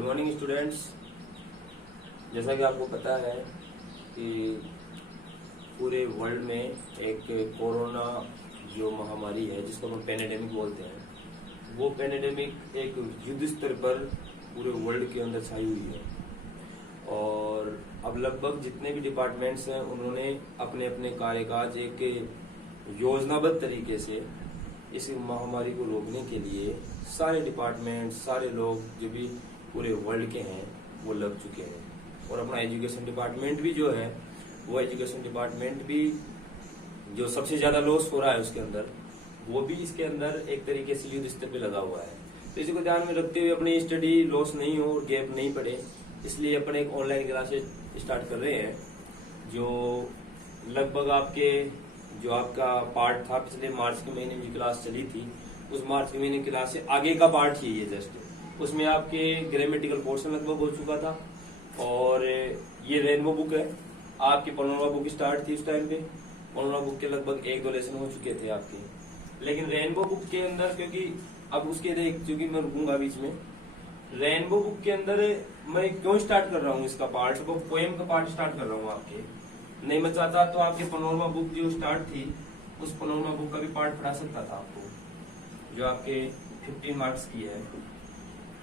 Good morning students. जैसा कि आपको पता है कि पूरे वर्ल्ड में एक कोरोना जो महामारी है जिसको हम पेंडेमिक बोलते हैं, वो पेंडेमिक एक युद्ध स्तर पर पूरे वर्ल्ड के अंदर छाई हुई है। और अब लगभग जितने भी डिपार्टमेंट्स हैं उन्होंने अपने अपने कार्यकाज एक योजनाबद्ध तरीके से इस महामारी को रोकने के लिए सारे डिपार्टमेंट, सारे लोग जो भी पूरे वर्ल्ड के हैं वो लग चुके हैं। और अपना एजुकेशन डिपार्टमेंट भी जो है वो एजुकेशन डिपार्टमेंट भी जो सबसे ज्यादा लॉस हो रहा है उसके अंदर, वो भी इसके अंदर एक तरीके से युद्ध स्तर पे लगा हुआ है। तो इसी को ध्यान में रखते हुए अपनी स्टडी लॉस नहीं हो और गैप नहीं पड़े, इसलिए अपन एक ऑनलाइन क्लासेस स्टार्ट कर रहे हैं। जो लगभग आपका पार्ट था पिछले मार्च के महीने में जो क्लास चली थी, उस मार्च के महीने की क्लास से आगे का पार्ट ही ये जस्ट उसमें आपके ग्रामेटिकल पोर्शन लगभग हो चुका था। और ये रेनबो बुक है, आपकी पनोरमा बुक स्टार्ट थी उस टाइम पे। पनोरमा बुक के लगभग 1-2 लेसन हो चुके थे आपके, लेकिन रेनबो बुक के अंदर क्योंकि अब उसके क्योंकि मैं रुकूंगा बीच में, रेनबो बुक के अंदर मैं क्यों स्टार्ट कर रहा हूँ इसका पार्ट, वो पोएम का पार्ट स्टार्ट कर रहा हूँ आपके। नहीं मैं चाहता तो आपके पनोरमा बुक जो स्टार्ट थी उस पनोरमा बुक का भी पार्ट पढ़ा सकता था आपको, जो आपके 15 मार्क्स की है,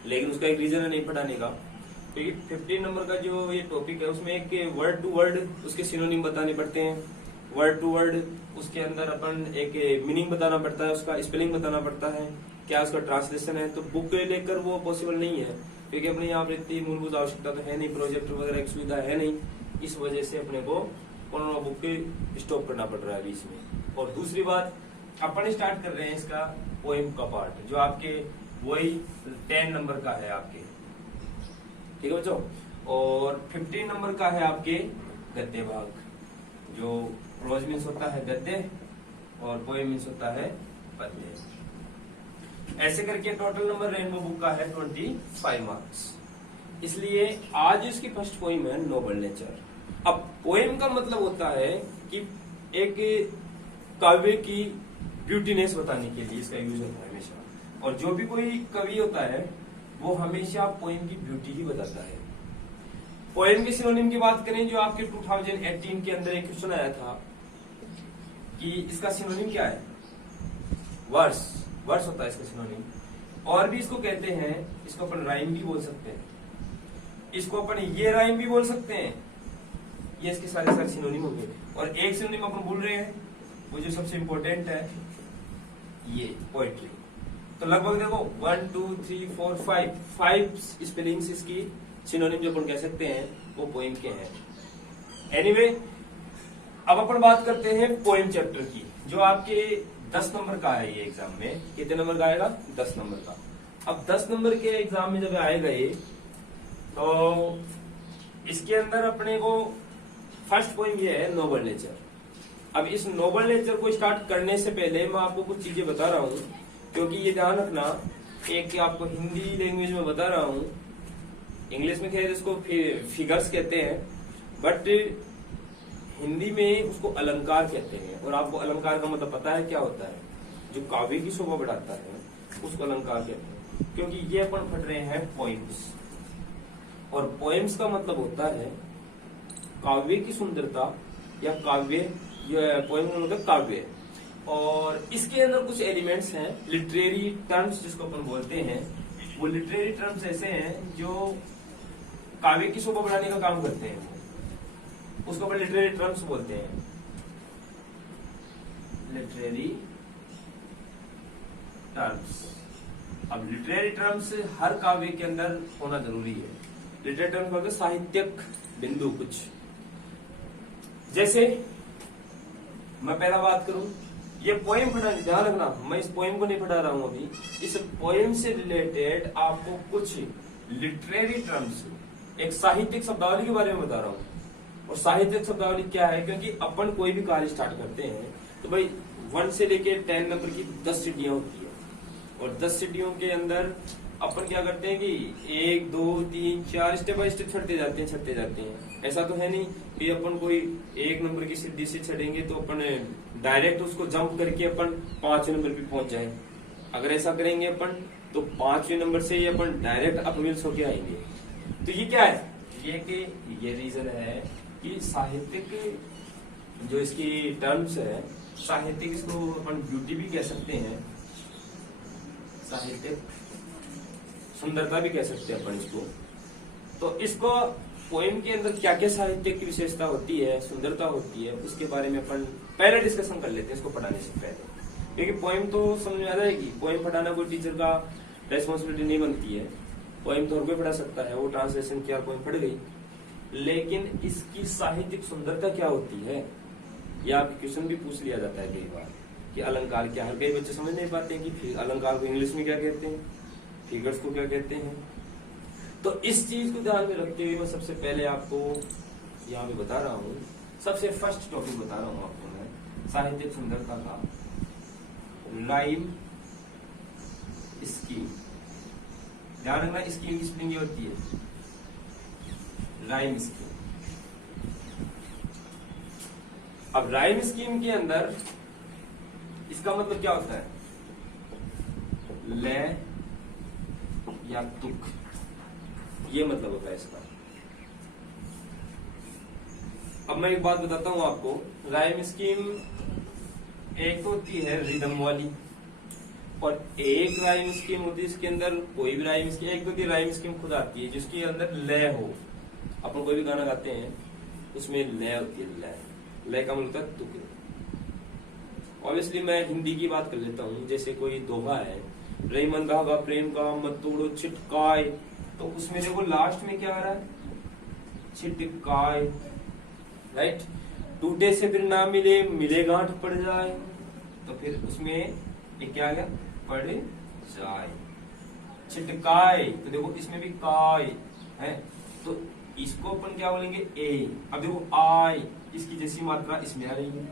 लेकिन उसका एक रीजन है नहीं पढ़ाने का, क्योंकि 15 नंबर का जो ये टॉपिक है उसमें एक वर्ड टू वर्ड उसके सिनोनिम बताने पड़ते हैं। वर्ड टू वर्ड उसके अंदर अपन एक मीनिंग बताना पड़ता है, उसका स्पेलिंग बताना पड़ता है, क्या उसका ट्रांसलेशन है। तो बुक लेकर वो पॉसिबल नहीं है, क्योंकि अपने यहाँ पर इतनी मूलभूत आवश्यकता तो है नहीं, प्रोजेक्टर वगैरह की सुविधा है नहीं। इस वजह से अपने को पनोरमा बुक के स्टॉप करना पड़ रहा है बीच में। और दूसरी बात, अपन स्टार्ट कर रहे हैं इसका पोएम का पार्ट, जो आपके वही 10 नंबर का है आपके, ठीक है बच्चों। और 15 नंबर का है आपके गद्य भाग, जो प्रोज मीन्स होता है गद्य और पोएम मीन्स होता है पद्य। ऐसे करके टोटल नंबर रेनबो बुक का है 25 मार्क्स। इसलिए आज इसकी फर्स्ट पोएम है नोबल नेचर। अब पोएम का मतलब होता है कि एक काव्य की ब्यूटीनेस बताने के लिए इसका यूज होता है हमेशा। और जो भी कोई कवि होता है वो हमेशा पोएम की ब्यूटी ही बताता है। पोएम के सिनोनिम की बात करें, जो आपके 2018 के अंदर एक क्वेश्चन आया था कि इसका सिनोनिम क्या है, वर्स होता है इसका सिनोनिम। और भी इसको कहते हैं, इसको अपन राइम भी बोल सकते हैं, इसको अपन ये राइम भी बोल सकते हैं। ये इसके सारे सिनोनिम हो गए। और एक सिनोनिम अपन भूल रहे हैं, वो जो सबसे इंपॉर्टेंट है, ये पोएट्री। तो लगभग देखो 1 2 3 4 5 स्पेलिंग्स इसकी सिनोनिम जो अपन कह सकते हैं वो पोएम के हैं। एनीवे, अब अपन बात करते हैं पोएम चैप्टर की, जो आपके 10 नंबर का है। ये एग्जाम में कितने नंबर का आएगा? 10 नंबर का। अब 10 नंबर के एग्जाम में जब आएगा ये, तो इसके अंदर अपने को फर्स्ट पोएम ये है नोबल नेचर। अब इस नोबल नेचर को स्टार्ट करने से पहले मैं आपको कुछ चीजें बता रहा हूँ, क्योंकि ये ध्यान रखना, एक आपको हिंदी लैंग्वेज में बता रहा हूँ, इंग्लिश में खैर इसको फिगर्स कहते हैं, बट हिंदी में उसको अलंकार कहते हैं। और आपको अलंकार का मतलब पता है क्या होता है? जो काव्य की शोभा बढ़ाता है उसको अलंकार कहते हैं। क्योंकि ये अपन पढ़ रहे हैं पोइम्स, और पोएम्स का मतलब होता है काव्य की सुंदरता या काव्य, पोएम का मतलब काव्य। और इसके अंदर कुछ एलिमेंट्स हैं, लिटरेरी टर्म्स जिसको अपन बोलते हैं, वो लिटरेरी टर्म्स ऐसे हैं जो काव्य की शोभा बढ़ाने का काम करते हैं, उसको अपन लिटरेरी टर्म्स बोलते हैं। Literary terms. अब लिटरेरी टर्म्स हर काव्य के अंदर होना जरूरी है। लिटरेरी टर्म्स मतलब साहित्यिक बिंदु कुछ। जैसे मैं पहला बात करूं, ये पोएम पढ़ा, ध्यान रखना मैं इस पोएम को नहीं पढ़ा रहा हूं अभी। इस पोएम से रिलेटेड आपको कुछ लिटरेरी टर्म्स, एक साहित्यिक शब्दावली के बारे में बता रहा हूं। और साहित्यिक शब्दावली क्या है, क्योंकि अपन कोई भी कार्य स्टार्ट करते हैं तो भाई 1 से लेके 10 नंबर की 10 सीढ़ियां होती है। और 10 सीढ़ियों के अंदर अपन क्या करते हैं कि 1 2 3 4 स्टेप बाय स्टेप चढ़ते जाते हैं। ऐसा तो है नहीं कि अपन कोई 1 नंबर की सीढ़ी से चढ़ेंगे तो अपन डायरेक्ट उसको जंप करके अपन 5 नंबर पे पहुंच जाए। अगर ऐसा करेंगे अपन तो 5वें नंबर से ये अपन डायरेक्ट अपमिल्स होके आएंगे। तो ये क्या है, ये रीजन है कि साहित्यिक जो इसकी टर्म्स है, साहित्यिक इसको अपन ब्यूटी भी कह सकते हैं, साहित्यिक सुंदरता भी कह सकते हैं अपन इसको। तो इसको पोएम के अंदर क्या क्या साहित्यिक की विशेषता होती है, सुंदरता होती है, उसके बारे में अपन पहले डिस्कशन कर लेते हैं इसको पढ़ाने से पहले। क्योंकि पोएम तो समझ में आ जाएगी, पोएम पढ़ाना कोई टीचर का रेस्पॉन्सिबिलिटी नहीं बनती है। पोएम तो हर कोई पढ़ा सकता है, वो ट्रांसलेशन किया पोएम पढ़ गई, लेकिन इसकी साहित्यिक सुंदरता क्या होती है, या क्वेश्चन भी पूछ लिया जाता है कई बार कि अलंकार क्या है। कई बच्चे समझ नहीं पाते हैं कि अलंकार को इंग्लिश में क्या कहते हैं, फिगर्स को क्या कहते हैं। तो इस चीज को ध्यान में रखते हुए मैं सबसे पहले आपको यहाँ पे बता रहा हूँ, सबसे फर्स्ट टॉपिक बता रहा हूँ आपको मैं साहित्यिक सुंदरता का, राइम स्कीम। ध्यान रखना, स्कीम की स्पेलिंग ये होती है राइम स्कीम। अब राइम स्कीम के अंदर इसका मतलब क्या होता है, लय या तुक, ये मतलब होता है इसका। अब मैं एक बात बताता हूं आपको, राइम स्कीम एक होती है रिदम वाली, और एक राइम स्कीम होती है इसके अंदर कोई भी राइम स्कीम, एक होती है राइम स्कीम खुद आती है जिसके अंदर लय हो। अपन कोई भी गाना गाते हैं उसमें लय होती है, लय का मतलब होता है तुक। ऑब्वियसली मैं हिंदी की बात कर लेता हूँ, जैसे कोई दोहा है, रही मन धागा प्रेम का मत तोड़ो छिटकाय, तो उसमें देखो लास्ट में क्या आ रहा है, छिटकाय, राइट। टूटे से फिर ना मिले, मिले गांठ पड़ जाए, तो फिर उसमें ये क्या आ गया, पड़ जाए, छिटकाय। तो देखो इसमें भी काय है, तो इसको अपन क्या बोलेंगे, ए। अब देखो आई, इसकी जैसी मात्रा इसमें आ रही है,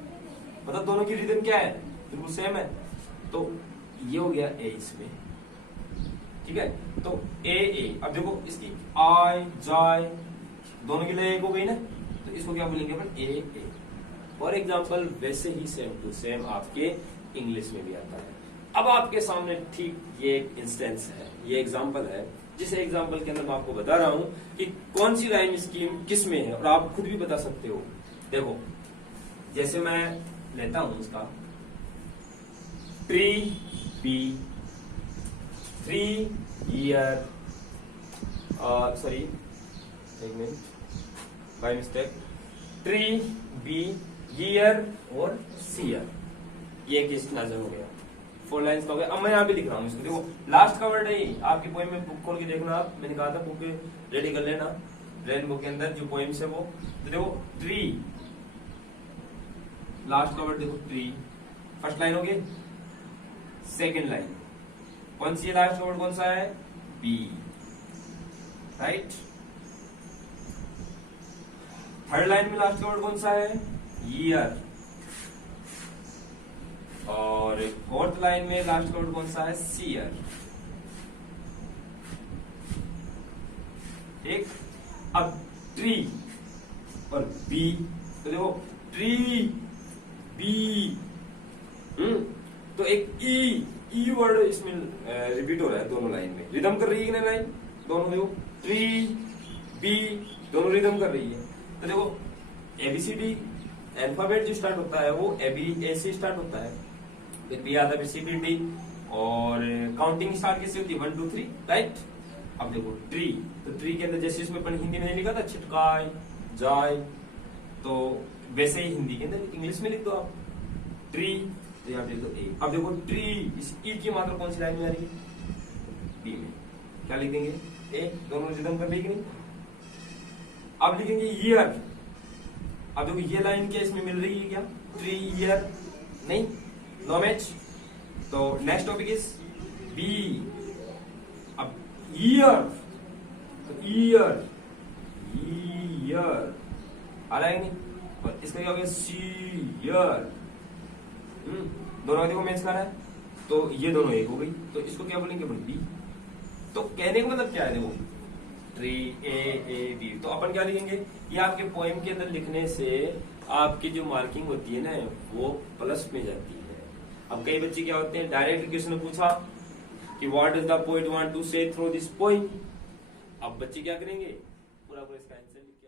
मतलब दोनों की रिदम क्या है, बिल्कुल सेम है। तो ये हो गया ए इसमें, ठीक है। तो ए। अब देखो इसकी आय जाय दोनों की लय एक हो गई ना, तो इसको क्या बोलेंगे अपन, ए। फॉर एग्जाम्पल वैसे ही सेम टू सेम आपके इंग्लिश में भी आता है। अब आपके सामने ठीक ये एक इंस्टेंस है, ये एग्जाम्पल है, जिस एग्जाम्पल के अंदर मैं आपको बता रहा हूं कि कौन सी राइम स्कीम किस में है, और आप खुद भी बता सकते हो। देखो जैसे मैं लेता हूं इसका, ट्री बी 3 ईयर, सॉरी एक मिनट बाय मिस्टेक, ट्री बी ईयर और सीयर, ये किस नजर हो गया, 4 लाइन्स का हो गया। अब मैं यहाँ पे लिख रहा हूँ इसको, देखो लास्ट का वर्ड है, आपकी पोएम में बुक खोल के देखना आप, मैंने कहा था बुक रेडी कर लेना, रेनबो के अंदर जो पोएम्स है वो। तो देखो ट्री, लास्ट का वर्ड देखो ट्री, फर्स्ट लाइन हो गई। सेकेंड लाइन कौन सी है, लास्ट का वर्ड कौन सा है, बी, राइट। थर्ड लाइन में लास्ट का वर्ड कौन सा है, ईयर, और फोर्थ लाइन में लास्ट का वर्ड कौन सा है, सीयर, ठीक। अब ट्री और बी, तो देखो ट्री बी, तो एक ई वर्ड इसमें रिपीट हो रहा है दोनों लाइन में, रिदम कर रही है ना लाइन दोनों, देखो ट्री बी दोनों रिदम कर रही है। तो देखो एबीसीडी अल्फाबेट जो स्टार्ट होता है वो ए से स्टार्ट होता है, फिर बी आता है, फिर सी फिर डी, और काउंटिंग स्टार्ट कैसे होती है, 1 2 3, राइट। अब देखो ट्री, तो ट्री के अंदर जैसे इसमें अपन हिंदी में लिखा था छिटकाय जाय, तो वैसे ही हिंदी के अंदर इंग्लिश में लिख दो आप ट्री, तो यहाँ लिख दो ए। अब देखो ट्री, इस ई की मात्रा कौन सी लाइन में आ रही है, बी में, क्या लिखेंगे, ए, दोनों रिदम कर रही है नहीं। अब लिखेंगे ईयर, अब देखो ये लाइन क्या इसमें मिल रही है, क्या ट्री ईयर, नहीं, नो मैच। तो नेक्स्ट टॉपिक इज बी, अब ईयर, तो ईयर आ रहा है नहीं, और इसका क्या हो गया, सीयर, दोनों देखो मैच कर रहा है, तो ये दोनों एक हो गई, तो इसको क्या बोलेंगे अपन, बी। तो कहने का मतलब क्या है, देखो ट्री ए बी, तो अपन क्या लिखेंगे, ये आपके पोएम के अंदर लिखने से आपकी जो मार्किंग होती है ना वो प्लस में जाती है। अब कई बच्चे क्या होते हैं, डायरेक्ट क्वेश्चन पूछा कि what is the poet want to say through this poem. अब बच्चे क्या करेंगे, पूरा पूरा इसका आंसर लिख के